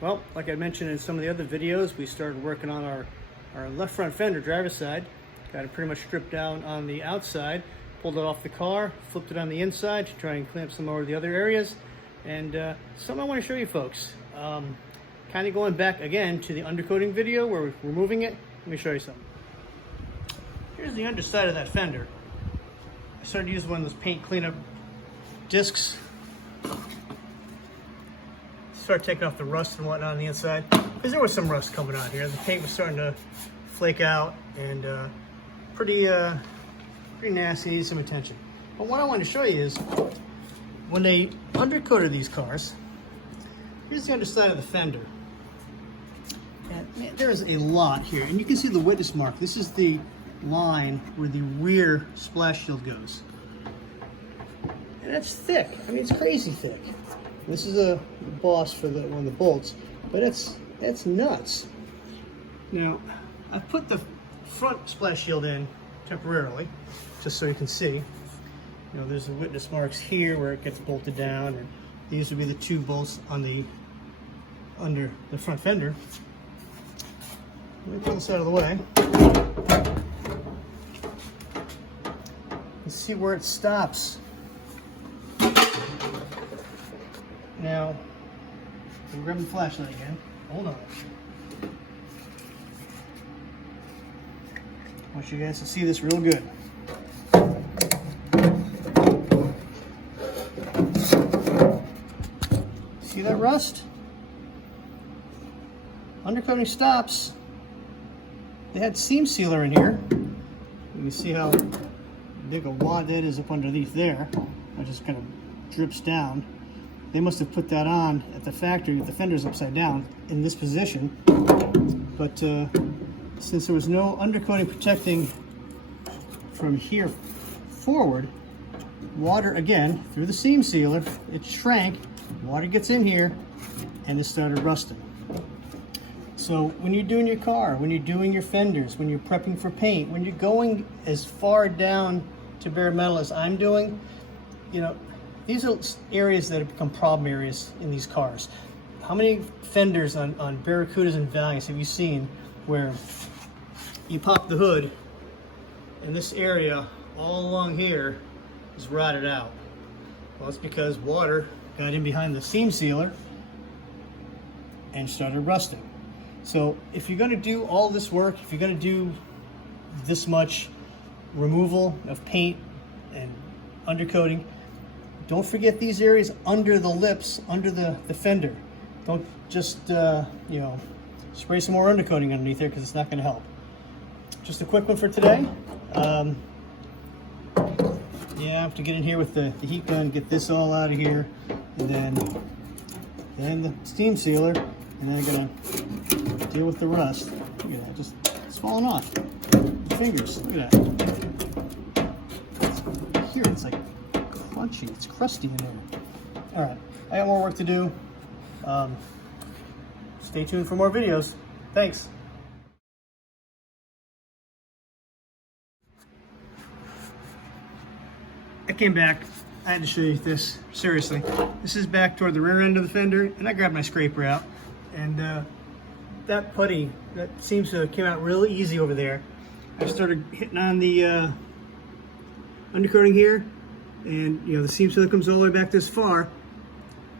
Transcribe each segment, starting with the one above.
Well, like I mentioned in some of the other videos, we started working on our left front fender, driver's side. Got it pretty much stripped down on the outside, pulled it off the car, flipped it on the inside to try and clean up some more of the other areas. And something I want to show you folks. Kind of going back again to the undercoating video where we're removing it. Let me show you something. Here's the underside of that fender. I started using one of those paint cleanup discs. Start taking off the rust and whatnot on the inside, because there was some rust coming on here. The paint was starting to flake out and pretty nasty, needs some attention. But what I want to show you is when they undercoated these cars, here's the underside of the fender. And man, there is a lot here, and you can see the witness mark. This is the line where the rear splash shield goes, and that's thick. I mean, it's crazy thick. This is a boss for one of the bolts, but that's nuts. Now, I've put the front splash shield in temporarily, just so you can see. You know, there's the witness marks here where it gets bolted down, and these would be the two bolts on the under the front fender. Let me pull this out of the way. Let's see where it stops. Now, I'm grabbing the flashlight again. Hold on. I want you guys to see this real good. See that rust? Undercoating stops. They had seam sealer in here. You can see how big a wad that is up underneath there. It just kind of drips down. They must have put that on at the factory with the fenders upside down in this position. But since there was no undercoating protecting from here forward, water, again, through the seam sealer, it shrank, water gets in here, and it started rusting. So when you're doing your car, when you're doing your fenders, when you're prepping for paint, when you're going as far down to bare metal as I'm doing, you know, these are areas that have become problem areas in these cars. How many fenders on Barracudas and Valiants have you seen where you pop the hood and this area all along here is rotted out? Well, it's because water got in behind the seam sealer and started rusting. So if you're going to do all this work, if you're going to do this much removal of paint and undercoating, don't forget these areas under the lips, under the fender. Don't just, you know, spray some more undercoating underneath there, because it's not going to help. Just a quick one for today. Yeah, I have to get in here with the heat gun, get this all out of here, and then the steam sealer, and then I'm going to deal with the rust. Look at that, just it's falling off. The fingers, look at that. Here, it's like crunchy, it's crusty in there. All right, I got more work to do. Stay tuned for more videos. Thanks. I came back, I had to show you this, seriously. This is back toward the rear end of the fender, and I grabbed my scraper out, and that putty, that seems to have came out really easy over there. I started hitting on the undercoating here, and you know, the seam sealer comes all the way back this far.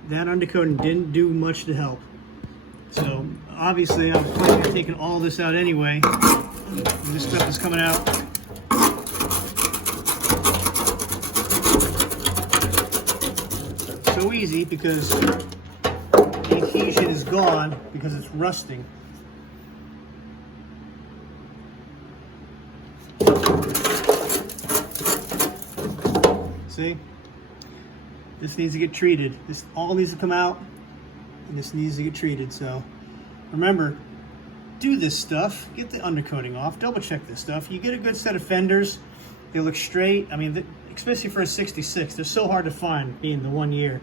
That undercoating didn't do much to help. So obviously I was planning on taking all this out anyway. This stuff is coming out. So easy because the adhesion is gone because it's rusting. See? This needs to get treated. This all needs to come out, and this needs to get treated. So remember, do this stuff. Get the undercoating off. Double check this stuff. You get a good set of fenders. They look straight. I mean, especially for a 66, they're so hard to find being the 1 year.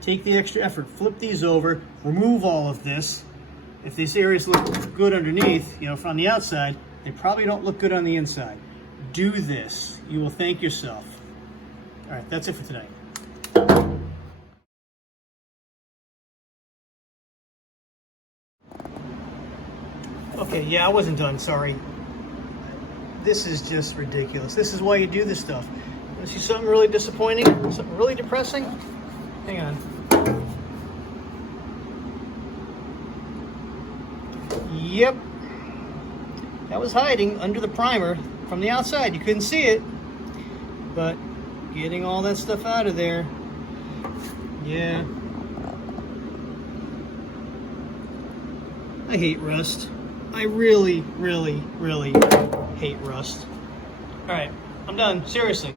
Take the extra effort. Flip these over. Remove all of this. If these areas look good underneath, you know, from the outside, they probably don't look good on the inside. Do this. You will thank yourself. All right, that's it for today. Okay, yeah, I wasn't done, sorry. This is just ridiculous. This is why you do this stuff. Want to see something really disappointing? Something really depressing? Hang on. Yep. That was hiding under the primer from the outside. You couldn't see it. But getting all that stuff out of there. Yeah. I hate rust. I really, really, really hate rust. All right, I'm done. Seriously.